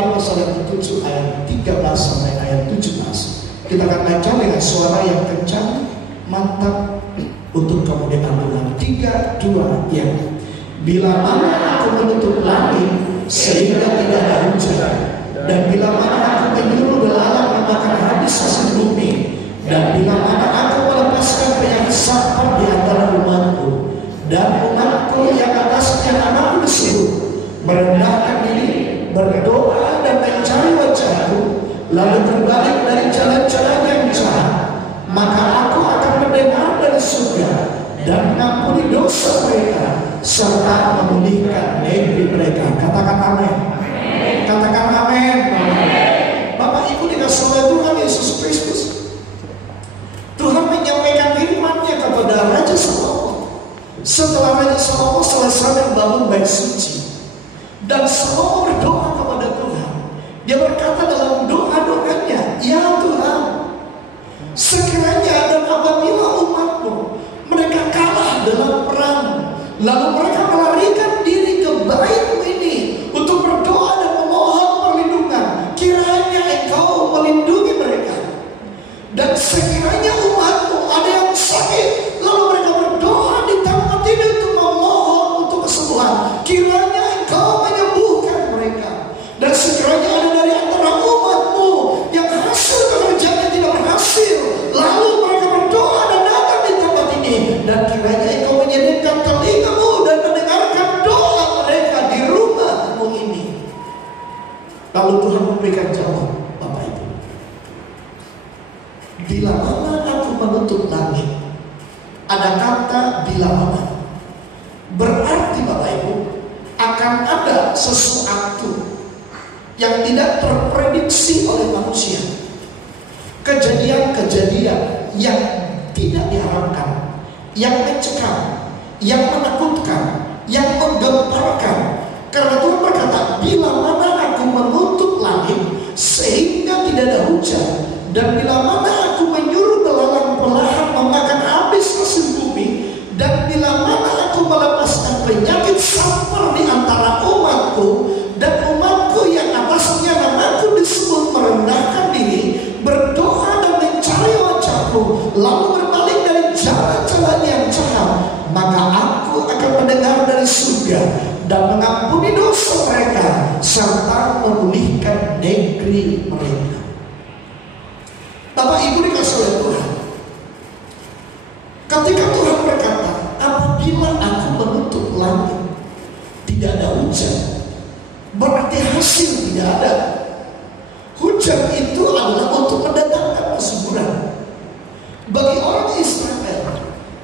kemarin pasal yang ke-7 ayat 13 sampai ayat 17. Kita akan baca dengan suara yang kencang, mantap, untuk kamu diambil. 3, 2, ya. Bila mana aku menutup langit sehingga tidak ada hujan, dan bila mana aku menyuruh belalang memakan habis hasil bumi, dan bila mana aku melepaskan penyakit sampar di antara umatku, dan umatku yang atasnya anakku disebut merendahkan diri, berdoa dan mencari wajahku, lalu berbalik dari jalan-jalan yang jahat, maka aku akan mendengar dari surga dan mengampuni dosa mereka serta memulihkan negeri mereka. Katakan amin. Katakan amin. Bapak Ibu dikasih oleh Tuhan Yesus Kristus, Tuhan menyampaikan firman-Nya kepada Raja Salomo. Setelah Raja Salomo selesai membangun bait suci, dan Salomo berdoa kepada Tuhan, dia berkata dalam doa-doanya, ya Tuhan, sekiranya dan apabila umatmu mereka kalah dalam perang, lalu mereka melarikan diri ke bait-Mu ini untuk berdoa dan memohon perlindungan, kiranya Engkau melindungi mereka. Dan sekiranya umatmu ada yang sakit, lalu mereka berdoa di tempat ini untuk memohon untuk kesembuhan, kiranya Engkau menyembuhkan mereka. Dan sekiranya ada dari antara umatmu yang hasil pekerjaannya tidak berhasil, lalu mereka berdoa dan datang di tempat ini, dan kiranya Engkau menyediakan telinga-Mu dan mendengarkan doa mereka di rumah-Mu ini. Lalu Tuhan memberikan jawab, Bapak Ibu. Bila mana aku menutup langit, ada kata bila mana, berarti Bapak Ibu akan ada sesuatu yang tidak terprediksi oleh manusia, kejadian-kejadian yang tidak diharapkan, yang mencekam, yang menakutkan, yang menggemparkan. Karena Tuhan berkata, bila mana aku menutup langit sehingga tidak ada hujan, dan bila mana aku menyuruh belalang perlahan memakan habis hasil bumi, dan bila mana aku melepaskan penyakit sampar di antara umatku, dan umatku yang atasnya namaku disebut merendahkan diri, berdoa dan mencari wajahku, lalu berbalik dari jalan-jalan yang jahat, maka aku akan mendengar dari surga dan mengampuni dosa mereka serta memulihkan negeri mereka. Bapak Ibu dikasih oleh Tuhan, ketika Tuhan berkata, apabila aku menutup langit tidak ada hujan, berarti hasil tidak ada. Hujan itu adalah untuk mendatangkan kesuburan. Bagi orang Israel,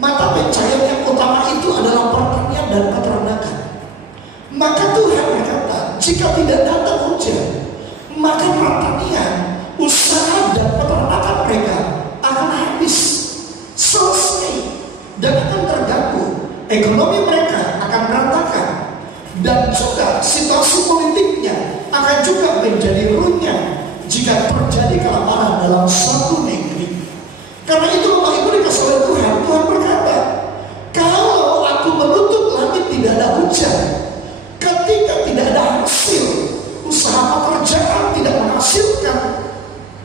mata pencaharian yang utama itu adalah pertanian dan peternakan. Maka Tuhan berkata, jika tidak datang hujan, maka pertanian, usaha dan peternakan mereka akan habis, selesai, dan akan terganggu. Ekonomi mereka akan berantakan, dan juga situasi politiknya akan juga menjadi runyam jika terjadi kelaparan dalam suatu negeri. Karena itu Bapak Ibu dikasih oleh Tuhan, Tuhan berkata, kalau aku menutup langit tidak ada hujan, ketika tidak ada hasil, usaha pekerjaan tidak menghasilkan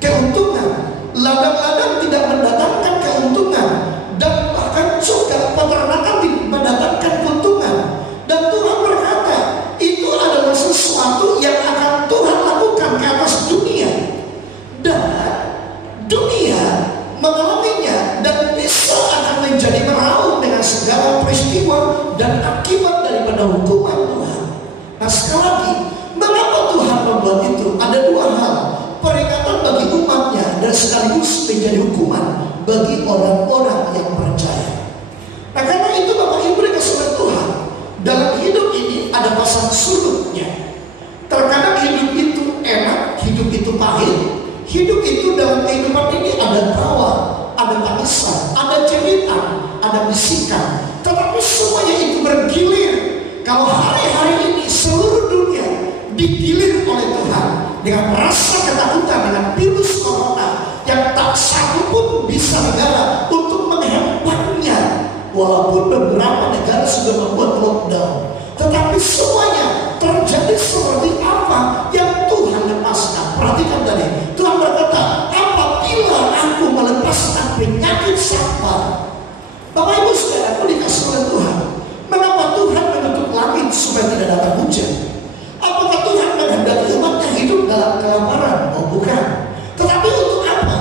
keuntungan, ladang-ladang tidak mendatangkan keuntungan, dan bahkan juga peternakan tidak mendatangkan keuntungan. Dan Tuhan berkata, itu adalah sesuatu yang akan Tuhan lakukan ke atas dunia, dan dunia mengalaminya dan bisa akan menjadi meraung dengan segala peristiwa dan akibat daripada hukuman Tuhan. Nah sekali lagi, mengapa Tuhan membuat itu? Ada dua hal, peringatan bagi umatnya dan sekaligus menjadi hukuman bagi orang-orang yang percaya. Nah karena itu Bapak Ibu dikasih oleh Tuhan, dalam hidup ini ada pasang surutnya. Terkadang hidup itu enak, hidup itu pahit. Hidup itu dalam kehidupan ini ada tawa, ada tangisan, ada cerita, ada bisikan. Tetapi semuanya itu bergilir. Kalau hari-hari ini seluruh dunia digilir oleh Tuhan dengan rasa ketakutan dengan virus corona yang tak satu pun bisa negara untuk menghempasnya, walaupun beberapa negara sudah membuat lockdown. Tetapi semuanya terjadi seperti apa yang Tuhan sampah. Bapak Ibu Saudaraku dikasih oleh Tuhan, mengapa Tuhan menutup langit supaya tidak datang hujan? Apakah Tuhan menghendaki umatnya hidup dalam kelaparan? Oh bukan. Tetapi untuk apa?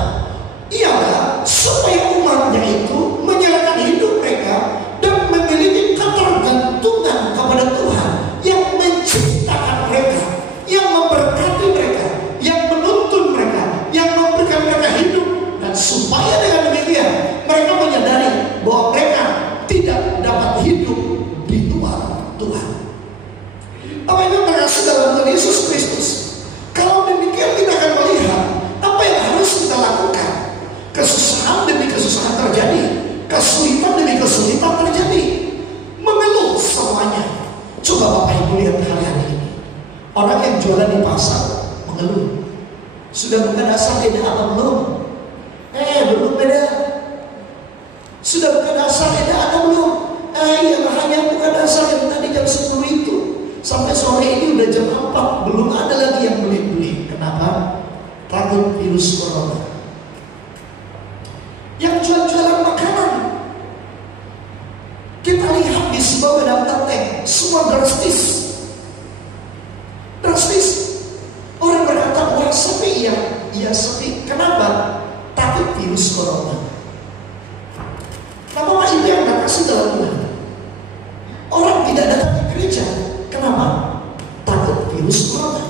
Ialah supaya umatnya itu menyerahkan hidup mereka dan memiliki ketergantungan kepada Tuhan yang menciptakan mereka, yang memberkati mereka, yang menuntun mereka, yang memberikan mereka hidup. Dan supaya dengan demikian mereka menyadari bahwa mereka tidak dapat hidup di luar Tuhan. Apa itu terkasih dalam Tuhan Yesus Kristus? Kalau demikian kita akan melihat apa yang harus kita lakukan. Kesusahan demi kesusahan terjadi, kesulitan demi kesulitan terjadi, mengeluh semuanya. Coba Bapak Ibu lihat hari-hari ini, orang yang jualan di pasar mengeluh. Sudah bukan asal beda apa belum? Belum beda. Sudah bukan asal beda atau belum? Yang hanya bukan asal yang tadi jam 10 itu sampai sore ini udah jam 4 belum ada lagi yang beli-beli. Kenapa? Takut virus corona. Yang jual-jualan makanan, kita lihat di sebuah wedang tank, semua drastis. Orang berkata, wah sepi ya. Iya sepi. Kenapa? Takut virus corona. Nah Bapak Ibu yang terkasih dalam Tuhan, orang tidak datang ke gereja. Kenapa? Takut virus corona.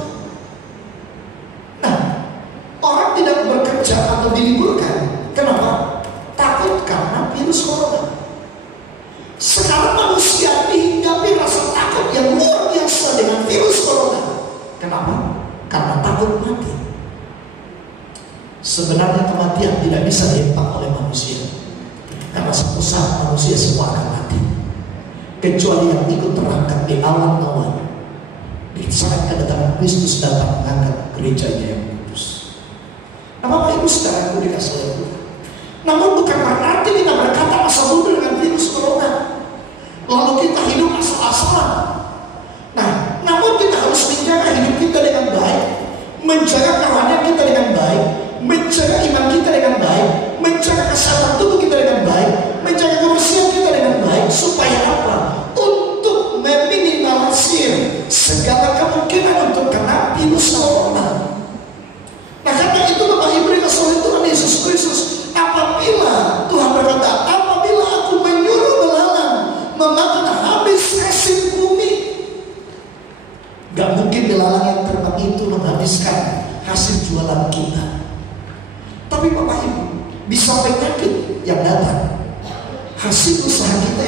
Nah, orang tidak bekerja atau diliburkan. Kenapa? Takut karena virus corona. Sekarang manusia dihinggapi rasa takut yang luar biasa dengan virus corona. Kenapa? Karena takut mati. Sebenarnya kematian tidak bisa diempak oleh manusia, karena suatu saat manusia semua akan mati, kecuali yang ikut terangkat di awan-awan di saat kedatangan Kristus datang mengangkat gerejanya yang kudus. Nah Bapak Ibu Saudaraku dikasih oleh Tuhan, namun bukan berarti kita berkata masa bodoh dengan virus corona lalu kita hidup asal-asalan. Nah, namun kita harus menjaga hidup kita dengan baik, menjaga kerohanian kita dengan baik, menjaga iman kita dengan baik, menjaga kesehatan tubuh kita dengan baik, menjaga kebersihan kita dengan baik. Supaya apa? Untuk meminimalisir segala kemungkinan untuk kena virus corona. Nah karena itu Bapak Ibu dikasih oleh Tuhan Yesus Kristus, apabila Tuhan berkata, apabila aku menyuruh belalang memakan habis hasil bumi, gak mungkin belalang yang terbang itu menghabiskan hasil jualan kita. Tapi Bapak Ibu, bisa penyakit yang datang, hasil usaha kita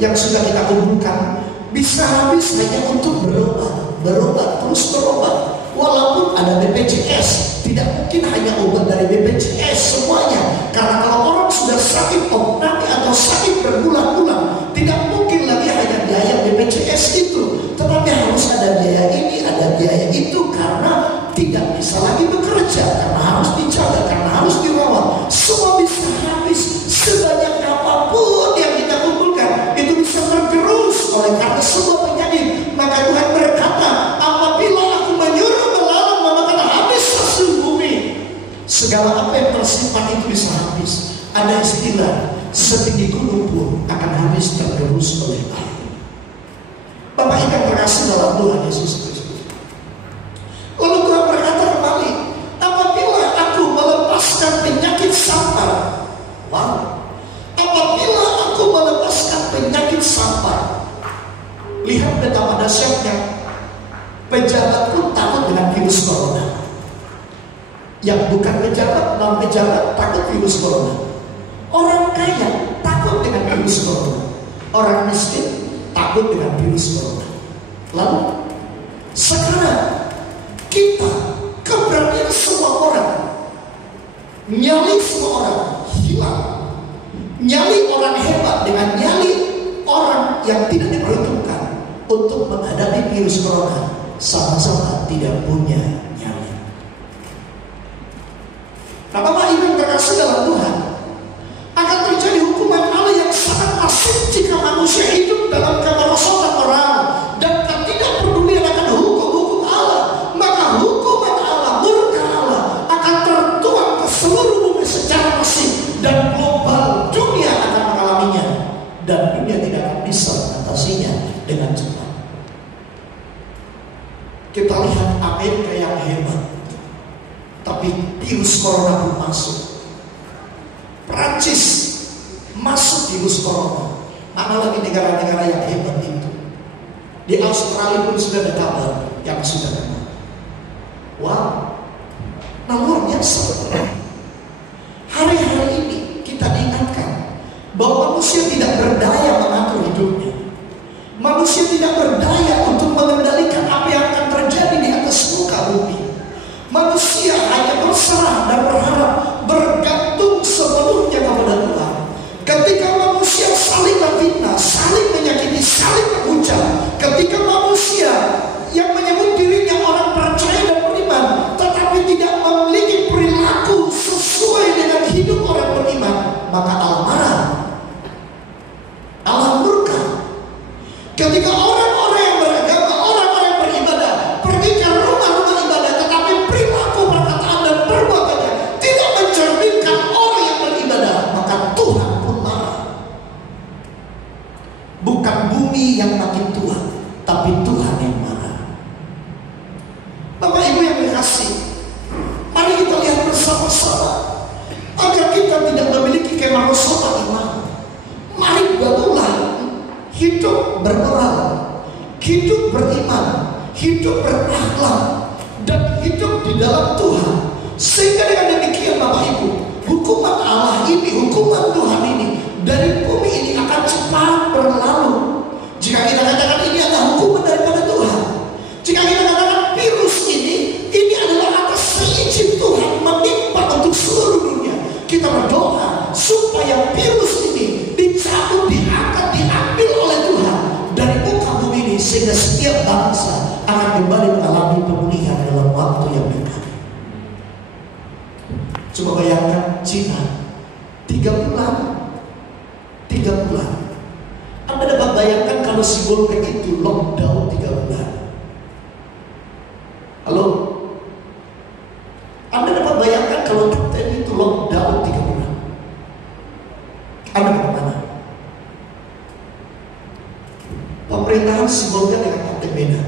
yang sudah kita kumpulkan bisa habis hanya untuk berobat, terus berobat. Walaupun ada BPJS, tidak mungkin hanya obat dari BPJS semuanya. Karena kalau orang sudah sakit nanti atau sakit berbulan-bulan, tidak mungkin lagi hanya biaya BPJS itu, tetapi harus ada biaya ini, ada biaya itu, karena tidak bisa lagi bekerja, karena harus dijaga, karena harus dirawat. Semua bisa habis. Sebanyak apapun yang kita kumpulkan, itu bisa tergerus oleh karena sebuah penyakit. Maka Tuhan berkata, apabila aku menyuruh belalang memakan habis hasil bumi, segala apa yang tersimpan itu bisa habis. Ada istilah, setinggi gunung pun akan habis tergerus oleh air. Bapak ikan terkasih dalam Tuhan Yesus Kristus. Lalu Tuhan berkata kembali, apabila aku melepaskan penyakit sampar, apabila aku melepaskan penyakit sampar, lihat betapa dahsyatnya. Pejabat pun takut dengan virus corona. Yang bukan pejabat, non pejabat takut virus corona. Orang kaya takut dengan virus corona. Orang miskin takut dengan virus corona. Lalu sekarang kita, keberanian semua orang, nyali semua orang hilang. Nyali orang hebat dengan nyali orang yang tidak diperuntukkan untuk menghadapi virus corona sama-sama tidak punya nyali. Nah Bapak Ibu yang terkasih dalam Tuhan, akan terjadi hukuman Allah yang sangat masif jika manusia hidup dalam kemerosotan moral dan tidak peduli akan hukum-hukum Allah. Maka hukuman Allah, murka Allah akan tertuang ke seluruh bumi secara masif dan global. Amerika yang hebat, tapi virus corona pun masuk. Prancis masuk virus corona. Mana lagi negara-negara yang hebat itu? Di Australia pun sudah ada kabar yang sudah kena. Wow, nah luar biasa. Hari-hari ini kita diingatkan bahwa manusia tidak berdaya mengatur hidupnya. Manusia tidak berdaya untuk mengendalikan apa yang akan terjadi di atas muka bumi. Manusia hanya berserah dan berharap, bergantung sepenuhnya kepada Tuhan. Ketika manusia saling menfitnah, saling menyakiti, saling menghujat, ketika manusia yang menyebut dirinya orang percaya dan beriman, tetapi tidak memiliki perilaku sesuai dengan hidup orang beriman, maka Allah marah, Allah murka. Ketika orang-orang yang beragama, orang-orang yang beribadah pergi ke rumah-rumah ibadah, tetapi perilaku, perkataan dan perbuatannya tidak mencerminkan orang yang beribadah, maka Tuhan pun marah. Bukan bumi yang makin tua, tapi Tuhan yang marah. Bapak Ibu yang dikasihi, mari kita lihat bersama-sama agar kita tidak memiliki kemarosotan iman. Mari bangunlah hidup bermoral, hidup beriman, hidup berakhlak, dan hidup di dalam Tuhan. Sehingga dengan demikian Bapak Ibu, hukuman Allah ini, hukuman Tuhan ini dari bumi ini akan cepat berlalu. Jika kita katakan ini adalah hukuman daripada Tuhan, jika kita katakan virus ini adalah atas seizin Tuhan menimpa untuk seluruh dunia, kita berdoa supaya virus ini dicabut, diangkat, diambil oleh Tuhan dari muka bumi ini, sehingga setiap bangsa akan kembali mengalami pemulihan dalam waktu yang dekat. Coba bayangkan Cina 3 bulan. Anda dapat bayangkan kalau si Golkar itu lockdown 3 bulan. Halo? Anda dapat bayangkan kalau Kapten itu lockdown 3 bulan. Anda kemana? Pemerintahan simbolkan dengan Kapten beda.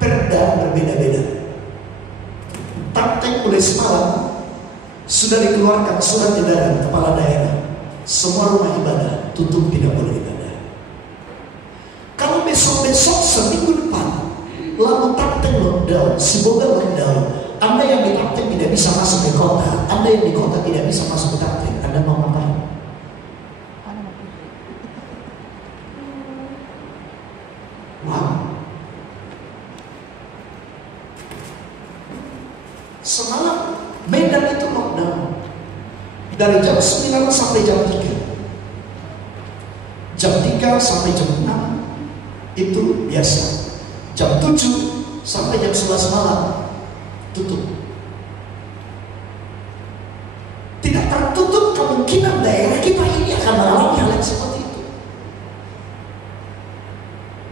Perda berbeda-beda. Kapten mulai semalam sudah dikeluarkan surat edaran kepala daerah. Semua rumah ibadah tutup, tidak boleh ibadah. Kalau besok-besok seminggu depan lalu Kapten lockdown, simbolkan lockdown, Anda yang di Kapten tidak bisa masuk ke kota, Anda yang di kota tidak bisa masuk ke Kapten, Anda mau ngapain? Wow. Semalam Medan itu lockdown dari jam 9 sampai jam 3. Jam 3 sampai jam 6 itu biasa. Jam 7 sampai jam 11 malam tutup. Tidak tertutup kemungkinan daerah kita ini akan mengalami hal yang seperti itu.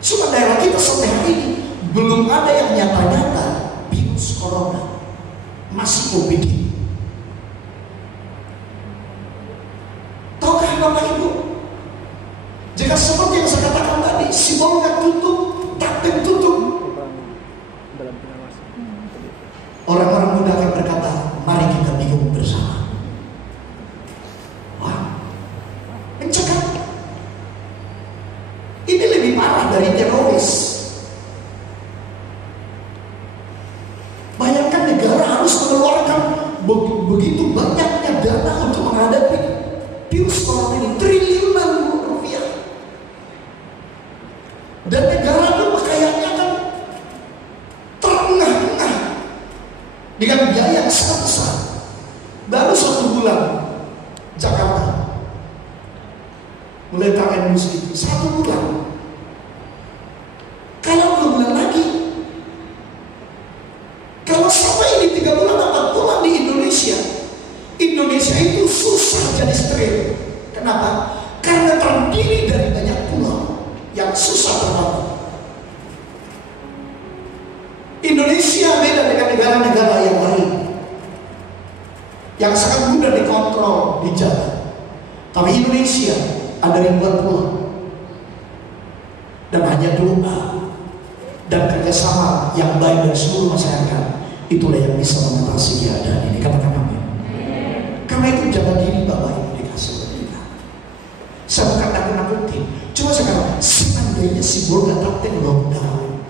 Cuma daerah kita sampai hari ini belum ada yang nyata-nyata virus corona, masih COVID. Tahukah Bapak Ibu, jika seperti yang saya katakan tadi, simbolnya tutup, Kapten tutup, orang-orang muda akan berkata, mari kita bingung bersama. Wah, mencegah. Ini lebih parah dari teroris. Bayangkan negara harus mengeluarkan begitu banyaknya dana untuk menghadapi virus corona ini, triliunan rupiah. Dan negara itu kekayaannya akan terengah-engah dengan biaya yang sangat besar. Baru 1 bulan Jakarta mulai tangan muslim 1 bulan. Kalau 2 bulan lagi, kalau sampai ini 3 bulan 4 bulan di Indonesia itu susah jadi steril. Kenapa? Karena terdiri dari banyak pulau yang susah terbangun. Indonesia beda dengan negara-negara yang lain yang sangat mudah dikontrol, dijaga. Tapi Indonesia ada ribuan pulau dan hanya doa dan kerjasama yang baik dari seluruh masyarakat, itulah yang bisa mengatasi keadaan ini. Katakan amin. Karena itu jaga diri Bapak Ibu dikasih oleh kita. Saya bukan nakut-nakutin, cuma sekarang seandainya si Bolga Kapten lockdown,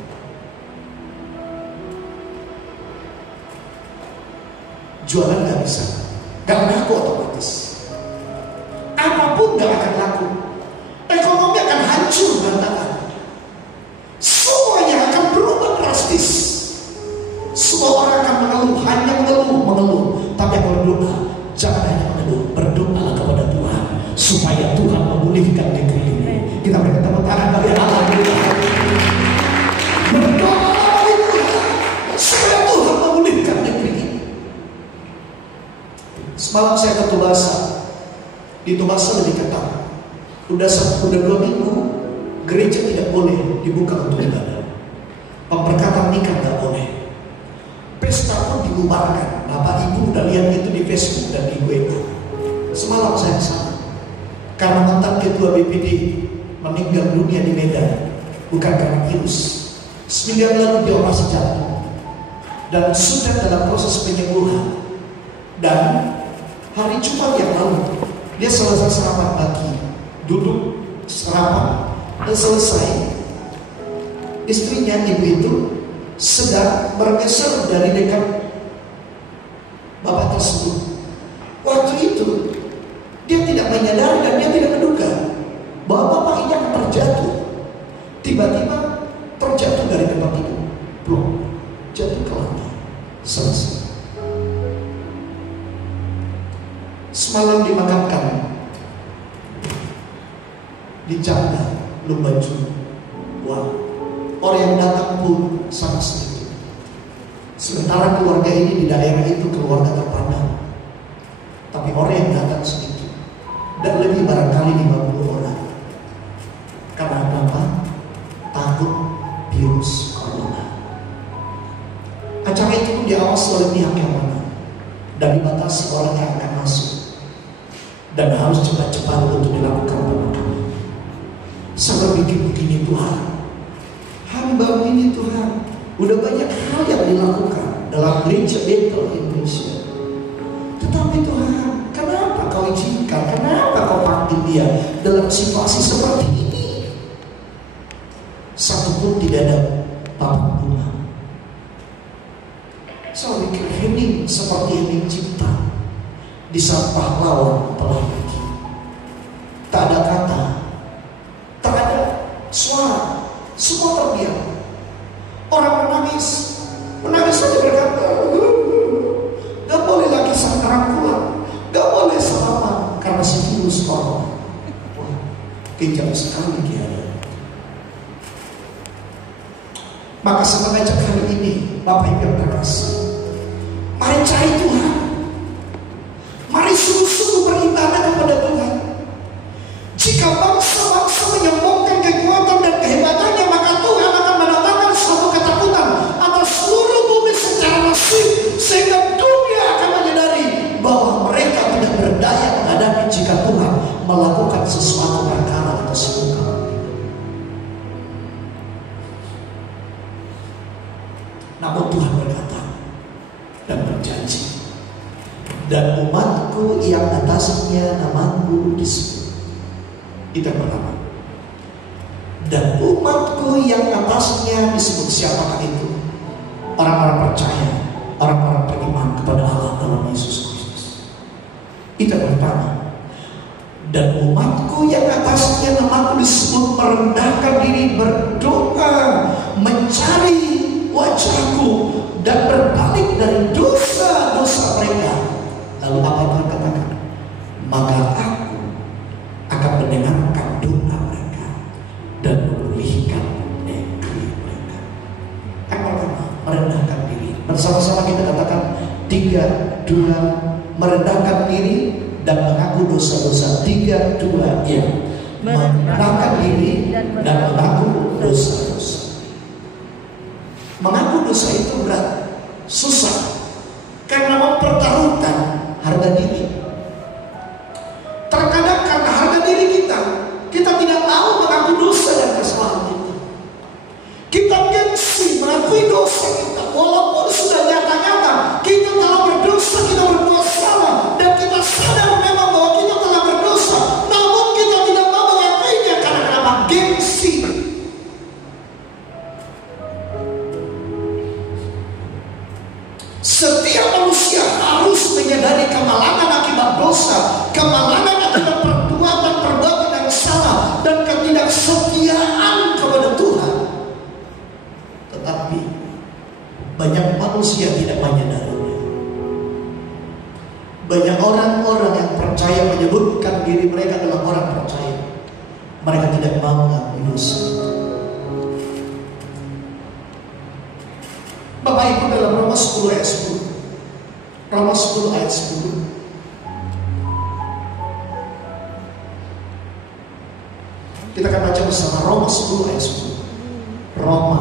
jualan nggak bisa, nggak laku otomatis, apapun nggak akan laku, ekonomi akan hancur berantakan, semuanya akan berubah drastis. Semua orang akan mengeluh, hanya mengeluh. Tapi kalau berdoa, jangan hanya mengeluh, berdoa kepada Tuhan supaya Tuhan memulihkan negeri ini. Kita berikan tepuk tangan bagi Allah. Berdoa bagi Tuhan supaya Tuhan memulihkan negeri ini. Semalam saya ke Tubasa. Di Tubasa lebih ketat. Udah 2 minggu gereja tidak boleh dibuka untuk ibadah. Pemberkatan nikah nggak boleh. Pesta pun dibubarkan. Bapak Ibu udah lihat itu di Facebook dan di WA. Semalam saya kesana karena mantan ketua BPD meninggal dunia di Medan, bukan karena virus. Seminggu lalu dia operasi jantung dan sudah dalam proses penyembuhan. Dan hari Jumat yang lalu dia selesai sarapan pagi, duduk sarapan dan selesai. Istrinya ibu itu sedang bergeser dari dekat bapak tersebut. Waktu itu dia tidak menyadari dan dia tidak menduga bahwa bapak ini akan terjatuh. Tiba-tiba terjatuh dari tempat itu, belum jatuh ke lantai. Selesai. Semalam dimakamkan di Janda, Lumbaju. Wah, orang yang datang pun sangat sedikit. Sementara keluarga ini di daerah itu keluarga terpandang, tapi orang yang datang sedikit. Dan lebih barangkali 50 orang. Karena apa? Takut virus corona. Acara itu pun diawasi oleh pihak yang mana dan dibatasi orang yang akan masuk. Dan harus cepat-cepat untuk dilakukan pemakaman. Saya berpikir begini, Tuhan, hamba ini Tuhan, udah banyak hal yang dilakukan dalam gereja Bethel Indonesia. Tetapi Tuhan, kenapa kau izinkan? Kenapa kau panggil dia dalam situasi seperti ini? Satupun tidak ada babak bunga. Saya pikir hening seperti hening cinta di saat pahlawan telah pergi. Tak ada kata, tak ada suara, semua terdiam. Orang menangis saja berkata, gak boleh lagi sang pulang, gak boleh salaman karena si virus corona. Wah, kejam sekali keadaan. Maka semenjak hari ini, Bapak Ibu yang terkasih, mari cari Tuhan. Mari sungguh-sungguh beribadah kepada Tuhan. Jika bangsa-bangsa menyombongkan kekuatan dan kehebatannya, maka Tuhan akan mendatangkan suatu ketakutan atas seluruh bumi secara masif, sehingga dunia akan menyadari bahwa mereka tidak berdaya menghadapi jika Tuhan melakukan sesuatu perkara atas muka. Namun Tuhan berkata dan berjanji, dan umatku yang atasnya namaku disebut. Itu yang pertama. Dan umatku yang atasnya disebut. Siapakah itu? Orang-orang percaya, orang-orang beriman kepada Allah dalam Yesus Kristus. Itu yang pertama. Dan umatku yang atasnya namaku disebut merendahkan diri, berdoa, mencari wajahku dan berbalik dari dosa-dosa mereka. Lalu apa Tuhan katakan? Maka aku akan mendengarkan doa mereka dan memulihkan negeri mereka. Yang pertama, merendahkan diri. Bersama-sama kita katakan 3, 2, merendahkan diri dan mengaku dosa-dosa. 3, 2, ya. Merendahkan diri dan mengaku dosa-dosa. Mengaku dosa itu berat, susah, karena mempertaruhkan harga diri. Terkadang karena harga diri kita tidak mau mengaku dosa dan kesalahan kita. Kita gengsi Setiap manusia harus menyadari kemalangan akibat dosa, kemalangan akibat perbuatan yang salah, dan ketidaksetiaan kepada Tuhan. Tetapi banyak manusia tidak menyadarinya. Banyak orang-orang yang percaya menyebutkan diri mereka adalah orang percaya. Mereka tidak mau mengakui dosa. Bapak Ibu, dalam Roma 10 ayat 10. Roma 10 ayat 10. Kita akan baca bersama Roma 10 ayat 10. Roma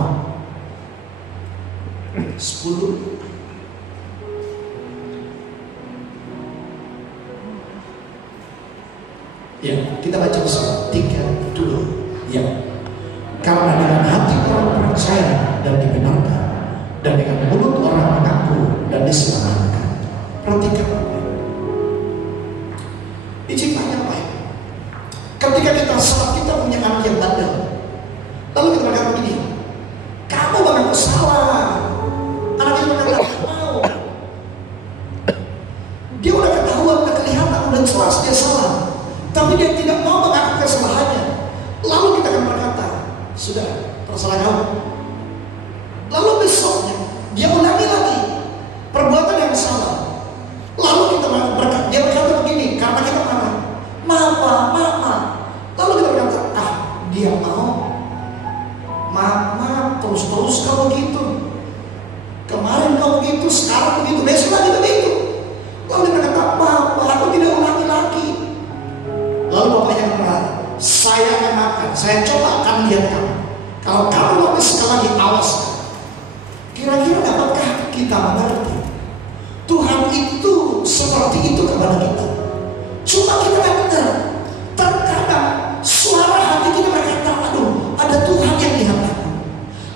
10. Ya, kita baca bersama 3, 2. Ya. Karena dengan hati orang percaya dan dibenarkan, dan dengan mulut orang mengaku dan diselamatkan. Perhatikan, diciptanya apa ya? Ketika kita salah, kita punya anak yang bandel. Lalu kita berkata begini, kamu mengaku salah. Anak itu berkata, mau. Dia udah ketahuan, udah kelihatan, udah jelas dia salah. Tapi dia tidak mau mengaku kesalahannya. Lalu kita akan berkata, sudah, terserah kamu. Lalu besoknya dia ulangi lagi perbuatan yang salah. Lalu kita berkata, dia berkata begini, karena kita marah, maaf. Lalu kita berkata, dia mau, maaf, terus kamu gitu. Kemarin kamu gitu, sekarang begitu, besok lagi begitu. Lalu dia berkata, maaf, aku tidak ulangi lagi. Lalu bapaknya berkata, saya akan makan, saya coba akan lihat kamu. Kalau kamu lagi sekali lagi, awas. Kira-kira dapatkah kita mengerti Tuhan itu seperti itu kepada kita? Cuma kita tidak benar. Terkadang suara hati kita berkata, aduh, ada Tuhan yang lihat aku,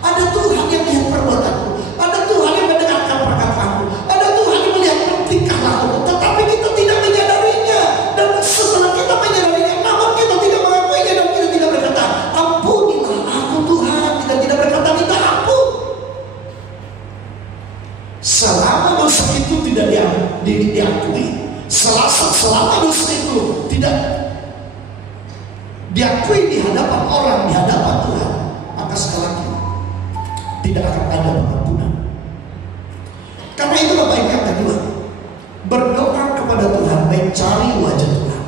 ada Tuhan yang lihat perbuatanku, ada Tuhan yang mendengarkan perkataanku, ada Tuhan yang melihat tingkah lakuku. Tetapi kita tidak menyadarinya. Dan setelah kita menyadarinya, namun kita tidak mengakuinya, dan kita tidak berkata, ampunilah aku Tuhan. Kita tidak berkata minta ampun. Selama dosa itu tidak diakui, selama dosa itu tidak diakui di hadapan orang, di hadapan Tuhan, maka sekali lagi tidak akan ada pengampunan. Karena itu Bapak Ibu yang kedua, berdoa kepada Tuhan, mencari wajah Tuhan,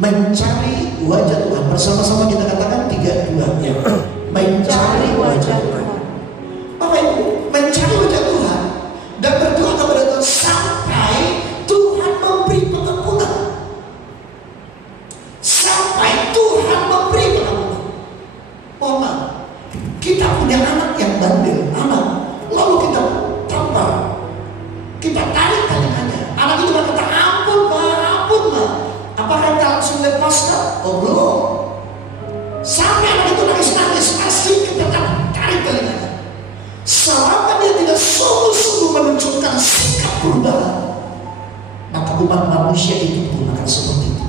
mencari wajah Tuhan. Bersama-sama kita katakan 3, 2 ya. Mencari wajah Tuhan. Bapak Ibu, mencari wajah Tuhan dan berdoa kepada Tuhan sampai Tuhan memberi pengampunan. Sampai Tuhan memberi pengampunan. Mohon maaf, kita punya anak yang bandel, lalu kita tampar, kita tarik tangannya. Anak itu berkata, ampun ma. Apakah kita langsung lepaskan? Oh belum. Sampai anak itu nangis, masih kita tarik telinganya. Selama dia tidak sungguh-sungguh menunjukkan sikap perubahan, maka umat manusia itu pun akan seperti itu.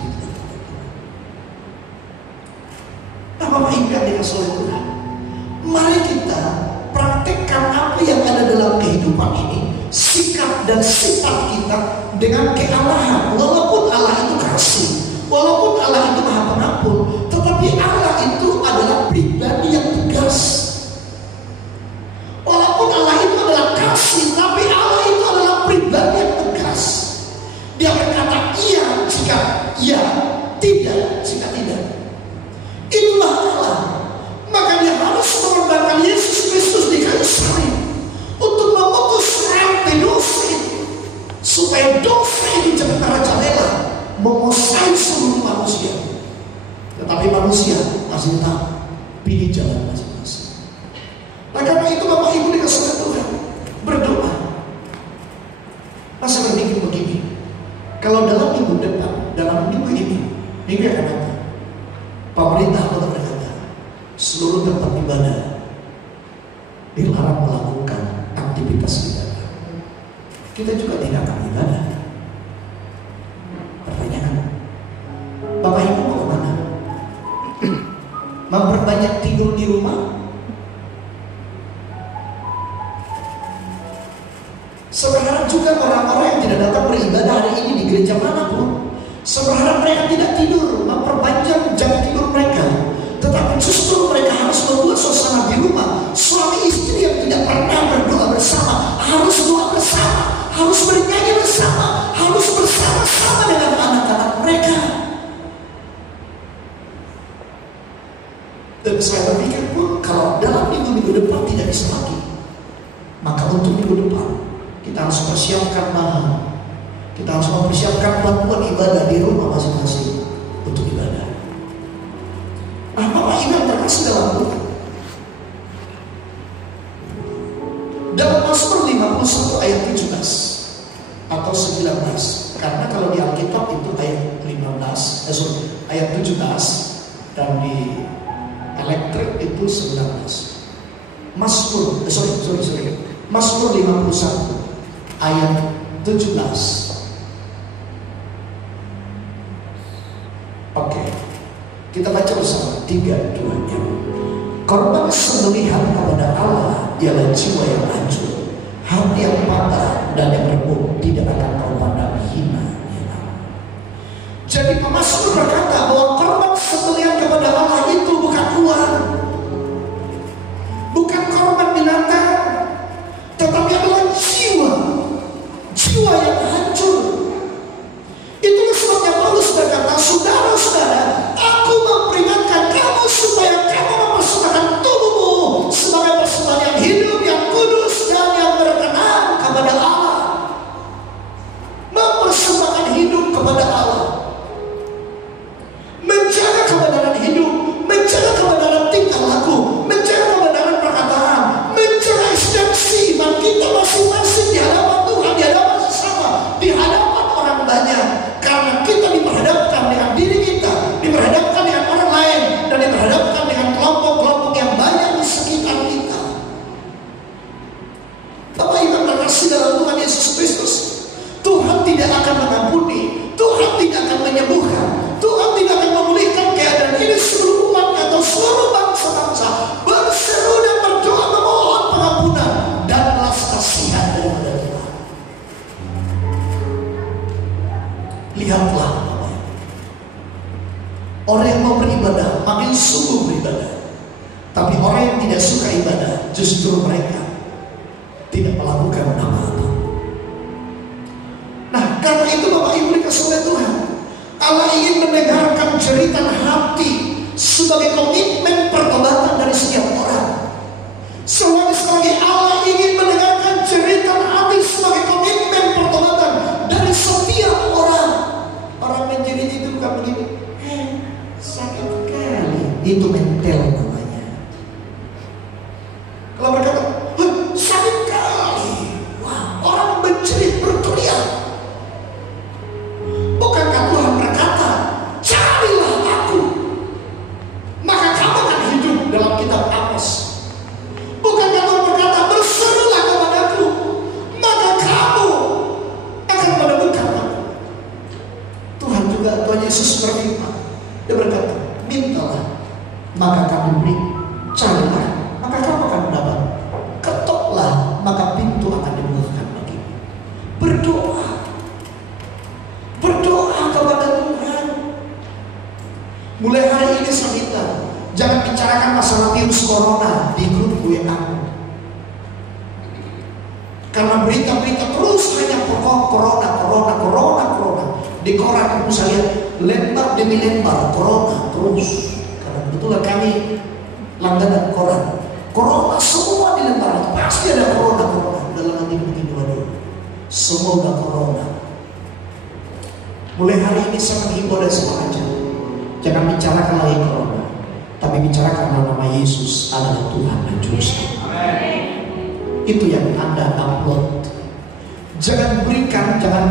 Nah Bapak Ibu yang dikasih oleh Tuhan, mari kita praktekkan apa yang ada dalam kehidupan ini, sikap dan sifat kita dengan kealahan. Walaupun Allah itu kasih, walaupun Allah itu maha pengampun, tetapi Allah itu adalah pribadi yang tegas. Walaupun Allah itu adalah kasih, tapi Allah itu adalah pribadi yang tegas. Dia berkata iya jika iya, tidak jika tidak. Itulah Allah. Maka dia harus mengorbankan Yesus Kristus di kayu salib untuk memutus rantai dosa itu, supaya dosa ini jangan merajalela menguasai seluruh manusia. Tetapi manusia masih tahu pilih jalan masing-masing. Nah karena itu Bapak Ibu dikasih oleh Tuhan, berdoa. Masa berpikir begini, kalau dalam minggu depan, dalam minggu ini, minggu yang akan datang, pemerintah kota berkata, seluruh tempat ibadah dilarang melakukan aktivitas ibadah. Kita juga tidak akan ibadah. Pertanyaan, Bapak Ibu mau kemana? Memperbanyak tidur di rumah? Saya juga orang-orang yang tidak datang beribadah hari ini di gereja manapun, saya mereka tidak tidur, memperpanjang jam tidur mereka. Tetapi justru mereka harus membuat suasana di rumah. Suami istri yang tidak pernah berdoa bersama harus doa bersama, harus bernyanyi bersama, harus bersama-sama dengan anak-anak mereka. Dan saya berpikir pun, kalau dalam minggu-minggu depan tidak bisa lagi, maka untuk minggu depan kita harus persiapkan bahan. Kita harus mempersiapkan bantuan ibadah di rumah masing-masing untuk ibadah. Nah, Bapak Ibu yang terkasih dalam Tuhan, dalam Mazmur 51 ayat 17 atau 19, karena kalau di Alkitab itu ayat 17 dan di elektrik itu 19. Mazmur 51 ayat 17. Oke, kita baca bersama 3, 2, 1. Korban sembelihan kepada Allah ialah jiwa yang hancur, hati yang patah dan yang remuk tidak akan kau pandang hina. Jadi pemazmur berkata bahwa korban sembelihan kepada Allah itu bukan uang, bukan korban binatang, tetapi adalah jiwa yang hancur. Itulah sebabnya Paulus berkata, saudara-saudara, aku memperingatkan kamu supaya kamu mempersembahkan tubuhmu sebagai persembahan yang hidup, yang kudus, dan yang berkenan kepada Allah. Mempersembahkan hidup kepada Allah, menjaga kebenaran hidup, menjaga kebenaran tingkah laku, menjaga kebenaran perkataan, menjaga eksistensi iman kita masing-masing di hadapan Tuhan, di hadapan sesama, di hadapan orang banyak. Karena kita diperhadapkan dengan diri kita, diperhadapkan dengan orang lain, dan diperhadapkan dengan kelompok-kelompok yang banyak di sekitar kita. Bapak Ibu terkasih dalam Tuhan Yesus Kristus, Tuhan tidak akan mengampuni, Tuhan tidak akan menyembuhkan, Tuhan tidak akan memulihkan keadaan ini seluruh umatnya atau seluruh bangsa-bangsa berseru dan berdoa memohon pengampunan dan belas kasihan daripada Tuhan. Lihatlah, orang yang mau beribadah makin sungguh beribadah, tapi orang yang tidak suka ibadah justru mereka tidak melakukan apa-apa. Nah, karena itu Bapak Ibu dikasih oleh Tuhan, Allah ingin mendengarkan jeritan hati sebagai komitmen pertobatan dari setiap orang. Selagi Allah ingin mendengarkan jeritan hati sebagai komitmen pertobatan dari setiap orang. Orang menjerit itu bukan begini, sakit kali, itu mental namanya. Kalau berkata, sakit kali, wah, orang menjerit berteriak. Bukankah Tuhan berkata, carilah aku, maka kamu akan hidup dalam kitab Amos. Bukankah Tuhan berkata, berserulah kepadaku, maka kamu akan menemukan aku. Tuhan Yesus berfirman, Dia berkata, mintalah maka kamu beri, carilah maka kamu akan mendapat, ketoklah maka pintu akan dibukakan bagimu. Berdoa kepada Tuhan. Mulai hari ini saya minta, jangan bicarakan masalah virus corona di grup WA, karena berita-berita terus hanya corona. Di koran kamu saya lihat lembar demi lembar corona terus. Karena kebetulan kami langganan koran, corona semua di lembar itu pasti ada corona. Dalam hati begini, waduh, semua udah corona. Mulai hari ini saya menghimbau dan sengaja, jangan bicarakan lagi corona, tapi bicarakan nama Yesus adalah Tuhan dan Juru Selamat. Itu yang Anda upload. Jangan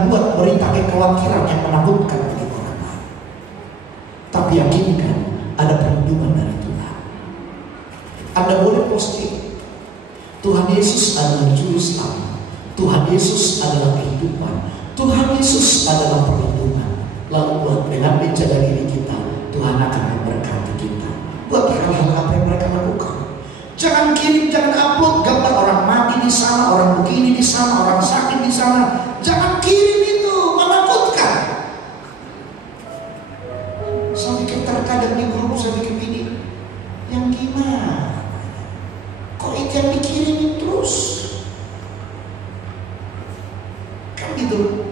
buat berita kekhawatiran yang menakutkan bagi orang lain. Tapi yakinkan ada perlindungan dari Tuhan. Anda boleh posting, Tuhan Yesus adalah Juru Selamat, Tuhan Yesus adalah kehidupan, Tuhan Yesus adalah perlindungan. Lalu buat dengan menjaga diri kita, Tuhan akan memberkati kita. Buat hal-hal apa yang mereka lakukan. Jangan kirim, jangan upload gambar orang mati di sana, orang begini di sana, orang sakit Kan gitu.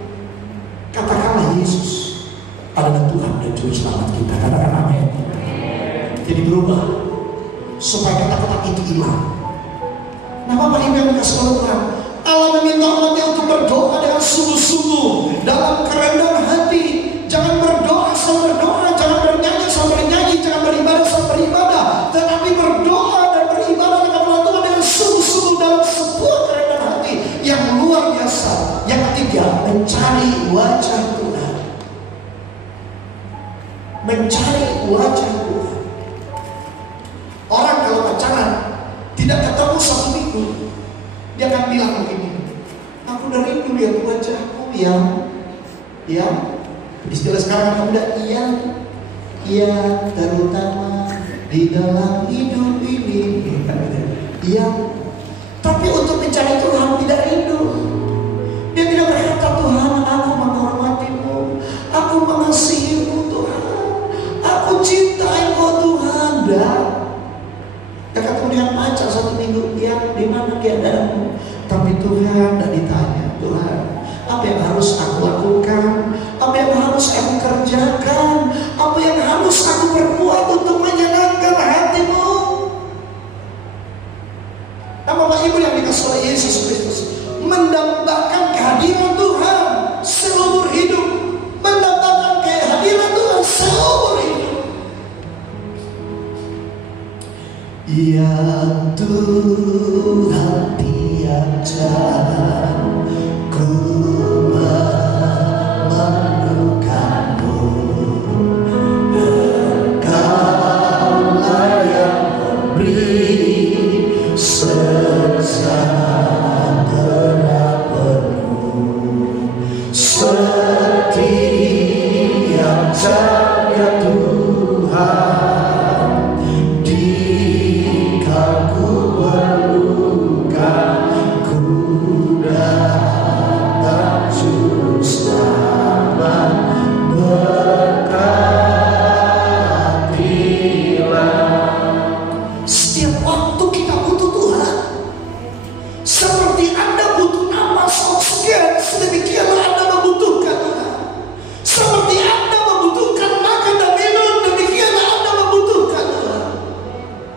Katakanlah Yesus adalah Tuhan dan Juru Selamat kita. Katakan amin. Jadi berubah supaya kata-kata itu hilang. Nah, Bapak Ibu yang dikasih oleh Tuhan, Allah meminta umatnya untuk berdoa dengan sungguh-sungguh dalam kerendahan hati. Jangan berdoa asal berdoa, jangan bernyanyi asal bernyanyi, jangan beribadah asal beribadah, tetapi berdoa dan beribadah kepada Tuhan dengan sungguh-sungguh dalam sebuah kerendahan hati yang luar biasa. Yang ketiga, mencari wajah Tuhan. Mencari wajah Tuhan. Orang kalau pacaran tidak ketemu 1 minggu, dia akan bilang begini, aku udah rindu lihat wajahmu yang istilah sekarang udah iya terutama di dalam hidup ini, iya. Tapi untuk mencari Tuhan tidak rindu. Dia tidak berkata, Tuhan, aku menghormatimu, aku mengasihimu Tuhan, aku cintai Engkau Tuhan. Dan ketemu dengan pacar 1 minggu, dia di mana keadaanmu? Tapi Tuhan tidak ditanya, Tuhan, apa yang harus aku lakukan? Apa yang harus aku kerjakan? Apa yang harus aku perbuat untuk menyenangkan hatimu? Nah, Bapak Ibu yang dikasih oleh Yesus Kristus, mendambakan kehadiran Tuhan seumur hidup, mendambakan kehadiran Tuhan seumur hidup. Ya Tuhan, tiap jalan ku memerlukanmu. Engkaulah yang memberi sejahtera penuh. Setiap jaya Tuhan, jika ku berluka, ku datang Juru Selamat, berkatilah. Setiap waktu kita butuh Tuhan, seperti Anda butuh napas oksigen, sedemikianlah Anda membutuhkan Tuhan. Seperti Anda membutuhkan makan dan minum, demikianlah Anda membutuhkan Tuhan.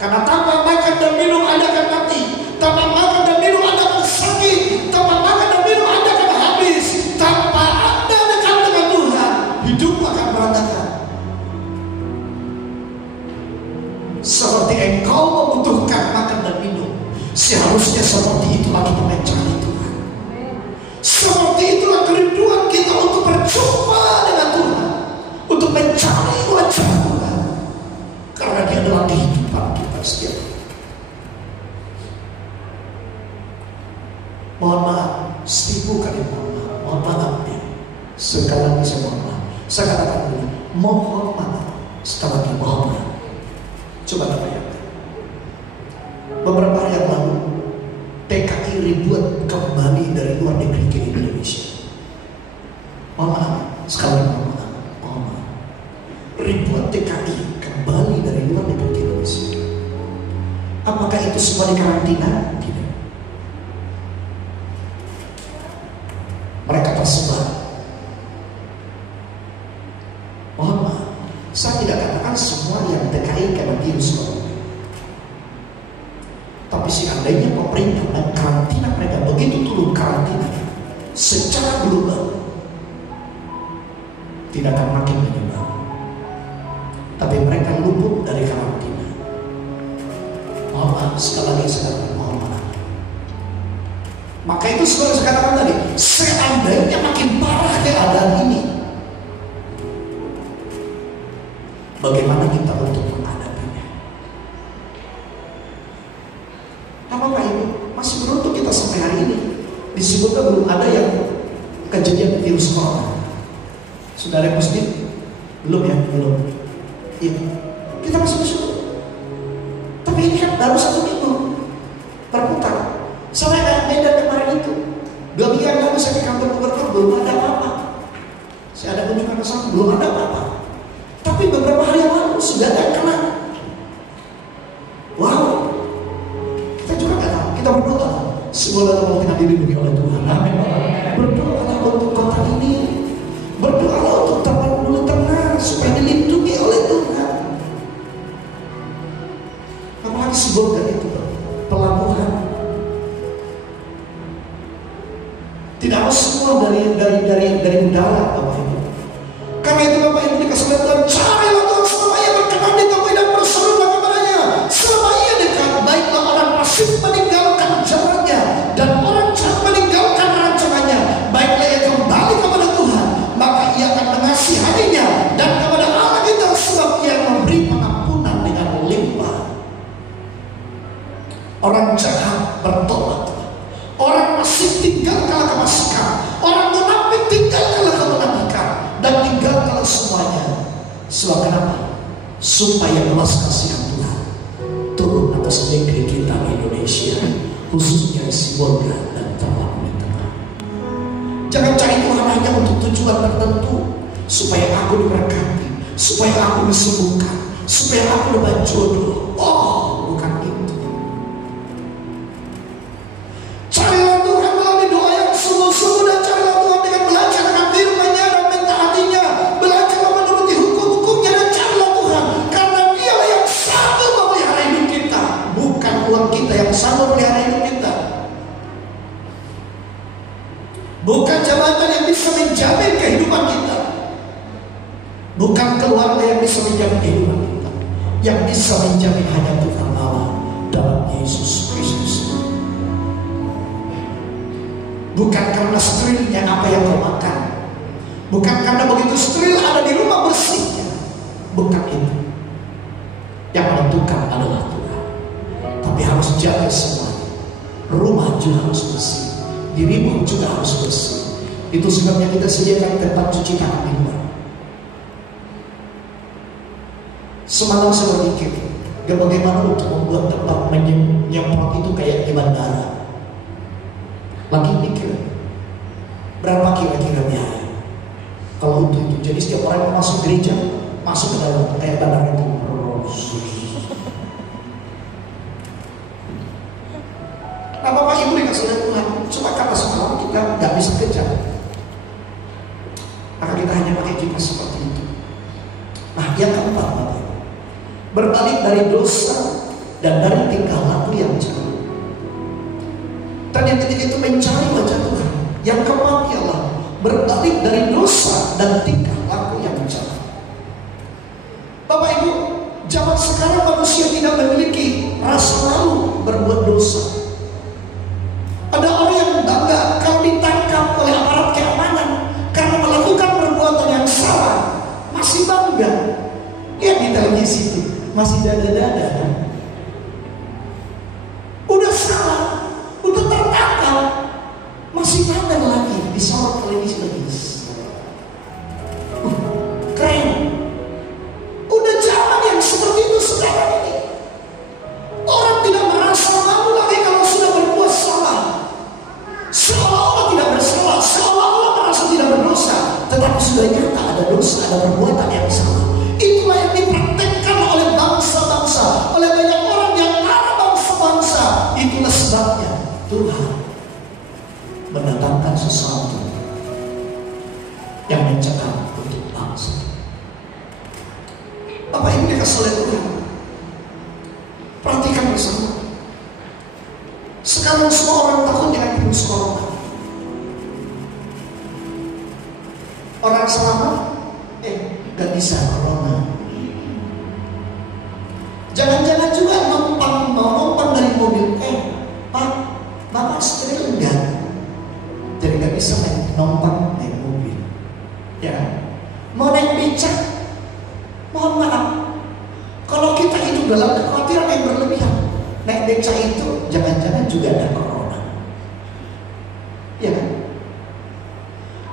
Karena tanpa makan dan minum Anda akan mati, tanpa makan dan minum Anda akan sakit, tanpa makan dan minum Anda akan habis. Tanpa Anda dekat dengan Tuhan, hidup akan berantakan. Seperti engkau membutuhkan makan dan minum, seharusnya seperti itulah kita mencari Tuhan. Seperti itulah kerinduan kita untuk berjumpa dengan Tuhan, untuk mencari wajah Tuhan, karena Dia adalah kehidupan kita setiap hari. Mohon maaf, seribu kali mohon maaf ya. Sekali lagi saya mohon maaf. Saya katakan dulu, mohon maaf. Sekali lagi mohon maaf. Coba kita bayangkan, beberapa hari yang lalu TKI ribuan kembali dari luar negeri ke Indonesia. Mohon maaf, sekali lagi mohon maaf. Ribuan TKI kembali dari luar negeri ke Indonesia. Apakah itu semua di karantina? Tidak. Mereka tersebar. Mohon maaf, saya tidak katakan semua yang TKI karena virus corona. Tapi seandainya pemerintah mengkarantina mereka, begitu turun karantina secara global, tidak akan makin menyebar. Tapi mereka luput dari karantina. Mohon maaf, sekali lagi saya katakan mohon maaf. Maka itu seperti saya katakan tadi, seandainya makin parah keadaan ini, bagaimana kita untuk menghadapinya? Bapak Ibu, masih beruntung kita sampai hari ini disebutkan belum ada yang kejadian virus corona. Sudah ada yang positif? Belum ya? Belum. Iya. Kita masih bersyukur. Tapi ini kan baru 1 minggu berputar. Sampai kayak Medan kemarin itu 2 minggu yang lalu saya ke kantor gubernur, belum ada apa-apa. Saya ada kunjungan ke sana, belum ada apa-apa. Tapi beberapa hari yang lalu sudah ada yang kena. Wow. Kita juga nggak tahu. Kita berdoa semoga kita dilindungi oleh Tuhan. Amin. Berdoa Tidak harus semua dari udara, Bapak Ibu. Karena itu Bapak Ibu dikasih oleh Tuhan, carilah Tuhan selama ia berkenan ditemui dan berserulah kepadanya. Selama ia dekat, baiklah orang pasif meninggalkan jalannya dan orang jahat meninggalkan rancangannya. Baiklah ia kembali kepada Tuhan, maka ia akan mengasihaninya, dan kepada Allah kita, sebab ia memberi pengampunan dengan limpah. Orang jahat bertobat, orang pasif tinggalkanlah kefasikan, orang munafik tinggalkanlah kemunafikan, dan tinggalkanlah semuanya. Sebab kenapa? Supaya belas kasihan Tuhan turun atas negeri kita Indonesia, khususnya Sibolga dan tempat tengah. Jangan cari Tuhan hanya untuk tujuan tertentu, supaya aku diberkati, supaya aku disembuhkan, supaya aku dapat jodoh. Oh, bukan itu. Carilah Tuhan melalui doa yang sungguh-sungguh, dan carilah Tuhan dengan belajar akan firman-Nya dan mentaatinya, belajarlah menuruti hukum-hukumnya, dan carilah Tuhan karena Dialah yang sanggup memelihara hidup kita, bukan uang kita yang sanggup memelihara hidup kita, bukan jabatan yang bisa menjamin kehidupan kita, bukan keluarga yang bisa menjamin kehidupan kita. Yang bisa menjamin hanya Tuhan Allah dalam Yesus Kristus. Bukan karena sterilnya apa yang kau makan, bukan karena begitu steril ada di rumah bersihnya, bukan itu. Yang menentukan adalah Tuhan. Tapi harus jaga semuanya. Rumah juga harus bersih, dirimu juga harus bersih. Itu sebabnya kita sediakan tempat cuci tangan di luar. Semalam saya berpikir, bagaimana untuk membuat tempat menyemprot itu kayak di bandara. Lagi mikir, berapa kira-kira biaya kalau untuk itu? Jadi setiap orang yang masuk gereja, masuk ke dalam bandara itu. Nah, Bapak Ibu dikasih oleh Tuhan, cuma kata semalam kita nggak bisa kejar, maka kita hanya pakai kipas seperti itu. Nah, yang keempat, Bapak Ibu, berbalik dari dosa dan dari tingkah laku yang jahat. Dan yang ketiga itu mencari wajah Tuhan. Yang keempat ialah berbalik dari dosa dan tingkah laku yang jahat. Bapak Ibu, zaman sekarang manusia tidak memiliki rasa malu berbuat dosa. Ada orang yang bangga kalau ditangkap oleh aparat keamanan karena melakukan perbuatan yang salah, masih bangga. Lihat di televisi itu, masih dada-dada. Udah salah, udah tertangkap, masih bangga lagi disorot televisi lagi. Keren. Udah zaman yang seperti itu sekarang ini. Orang tidak merasa malu lagi kalau sudah berbuat salah. Seolah-olah tidak bersalah, seolah-olah merasa tidak berdosa, tetapi sudah nyata ada dosa, ada perbuatan yang salah. Itulah yang dipraktekkan oleh bangsa-bangsa, oleh banyak orang yang ada bangsa-bangsa. Itulah sebabnya Tuhan mendatangkan sesuatu yang mencekam untuk bangsa. Apa yang dikasih oleh Tuhan? Perhatikan bersama. Sekarang semua orang takut dengan virus corona. Orang selamat, gak bisa corona. Jangan-jangan juga numpang dari mobil. Pak, Bapak steril enggak? Jadi gak bisa numpang naik mobil. Ya, mau naik becak, mohon maaf. Kalau kita hidup dalam kekhawatiran yang berlebihan, naik becak itu jangan-jangan juga ada corona. Ya kan?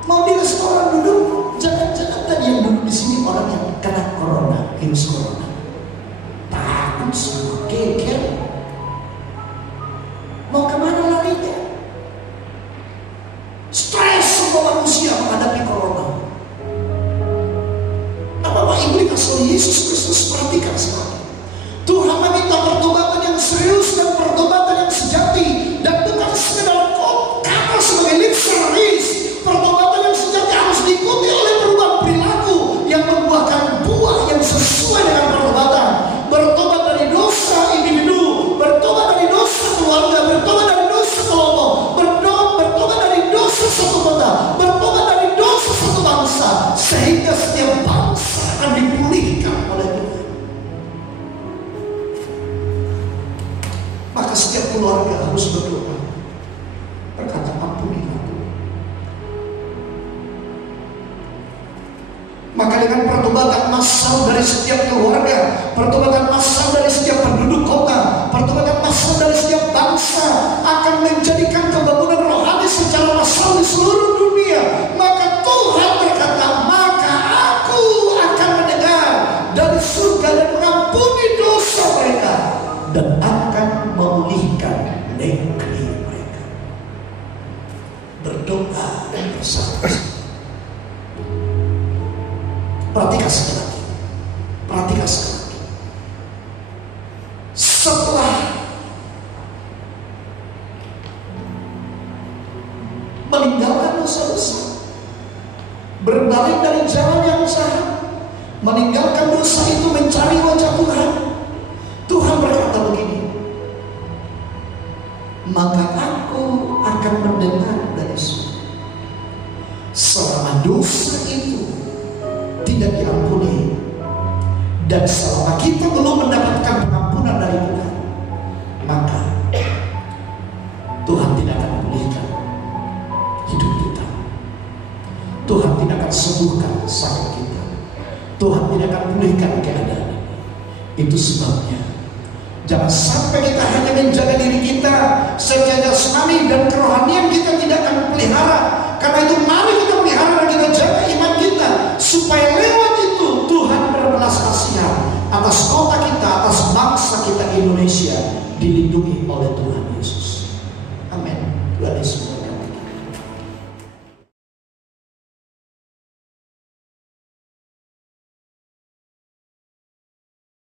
Mau di restoran duduk, jangan-jangan tadi yang duduk di sini orang yang kena corona, virus corona. Takut semua, geger. Mau kemana larinya? Stres semua manusia menghadapi corona. Nah, Bapak Ibu dikasih oleh Yesus Kristus, perhatikan sekali. Tuhan meminta pertobatan yang serius dan pertobatan yang sejati, dan bukan sekedar kata sebagai lip service. Pertobatan yang sejati harus diikuti oleh perubahan perilaku yang membuahkan buah yang sesuai dengan pertobatan. Bertobat dari dosa individu, bertobat dari dosa keluarga, bertobat dari dosa kelompok, bertobat dari dosa kota, bertobat dari dosa satu bangsa, sehingga setiap bangsa akan dipulihkan oleh Tuhan. Maka setiap keluarga harus berdoa, berkata, ampunilah Tuhan. Maka dengan pertobatan massal dari setiap keluarga, pertobatan massal dari setiap penduduk kota, pertobatan massal dari setiap bangsa akan menjadikan kebangunan rohani secara massal di seluruh dunia. Maka Tuhan berkata, maka aku akan mendengar dari surga dan mengampuni dosa mereka dan akan memulihkan negeri mereka. Berdoa bersama. Perhatikan sekali lagi. Perhatikan sekali lagi. Setelah meninggalkan dosa-dosa, berbalik dari jalan yang jahat, meninggalkan dosa itu, mencari wajah Tuhan, Tuhan berkata begini, maka aku akan mendengar dari surga. Selama dosa itu tidak diampuni, dan selama kita belum mendapatkan pengampunan dari Tuhan, maka Tuhan tidak akan memulihkan hidup kita. Tuhan tidak akan sembuhkan sakit kita. Tuhan tidak akan pulihkan keadaan. Itu sebabnya jangan sampai kita hanya menjaga diri kita secara jasmani dan kerohanian kita tidak akan pelihara,